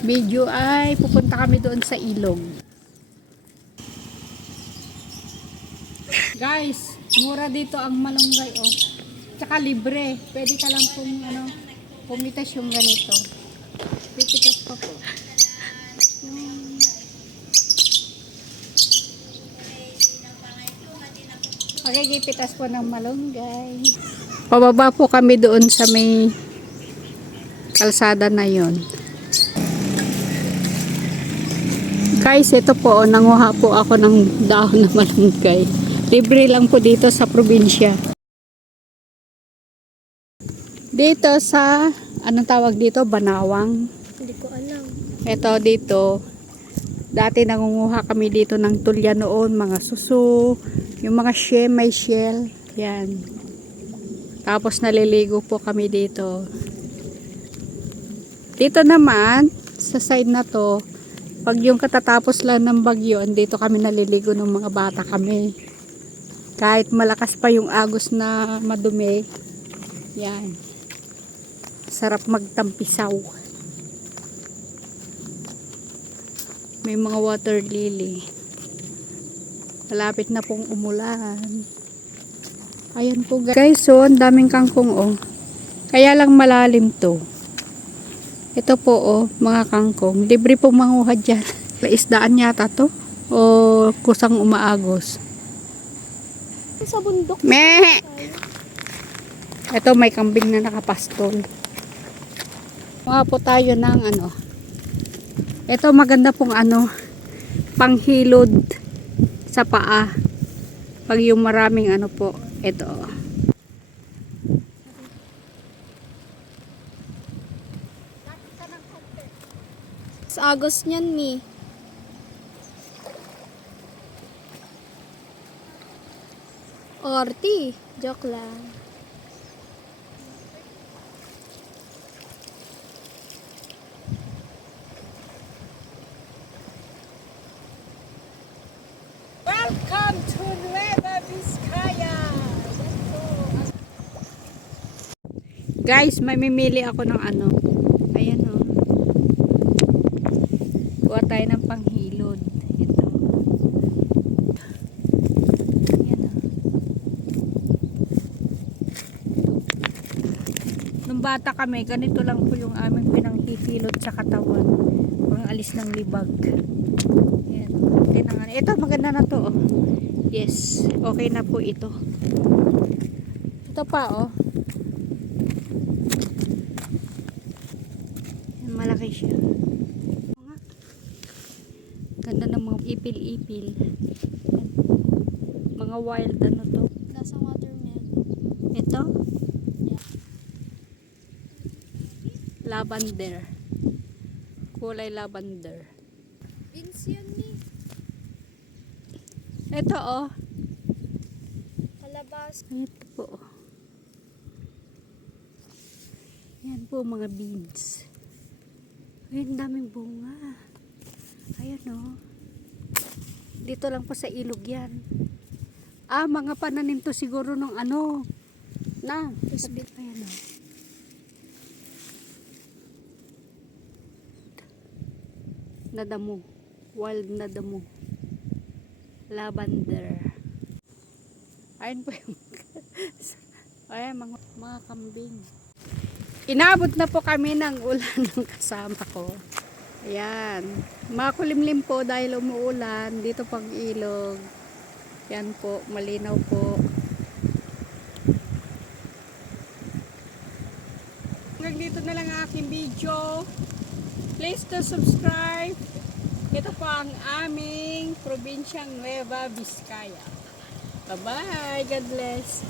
Video ay pupunta kami doon sa ilog. Guys, mura dito ang malunggay oh. Tsaka libre. Pwede ka lang pong pumitas yung ganito. Pipitas pa po. Pagigipitas po ng malunggay. Pababa po kami doon sa may kalsada na yon. Guys, ito po, nanguha po ako ng dahon na malunggay. Libre lang po dito sa probinsya. Dito sa, anong tawag dito? Banawang. Hindi ko alam. Ito dito, dati nangunguha kami dito ng tulya noon, mga suso, yung mga may shell, yan. Tapos naliligo po kami dito. Dito naman, sa side na to, pag yung katatapos lang ng bagyo, dito kami naliligo ng mga bata kami. Kahit malakas pa yung agos na madumi, yan. Sarap magtampisaw. May mga water lily. Malapit na pong umulan. Ayan po guys, so ang daming kangkong oh. Kaya lang malalim to. Ito po oh, mga kangkong. Libre po manguha dyan. Isdaan yata to. O kusang umaagos. Sa bundok. Meh! Ito may kambing na nakapastol. Mga po tayo ng Ito maganda pong panghilod sa paa. Pag yung maraming po. Ito. Sa agos niyan ni. Orti. Joke lang. Welcome to Nueva Vizcaya. Guys, may mimili ako ng ayan o. Kuha tayo ng panghilod. Ito. Ayan o. Nung bata kami, ganito lang po yung aming pinanghihilod sa katawan. Pangalis ng libag. Ayan. Ito, maganda na to oh. Yes, okay na po ito. Ito pa oh. Malaki siya. Ganda ng mga ipil-ipil. Mga wild to. Lasang watermelon. Ito? Yeah. Lavender. Kulay lavender. Beans yan ni. Ito oh. Kalabas. Ito po. Yan po mga beans. Ayun, daming bunga. Ayan o. Dito lang po sa ilog yan. Mga pananim to siguro nung na. Ayan o. Nadamo. Wild nadamo. Lavender. Ayun po yung ayan, mga kambing. Inabot na po kami ng ulan ng kasama ko. Ayan. Makulimlim po dahil umuulan. Dito pag ilog. Yan po. Malinaw po. Hanggang dito na lang ang aking video. Please to subscribe. Ito po ang aming probinsyang Nueva Vizcaya. Bye-bye. God bless.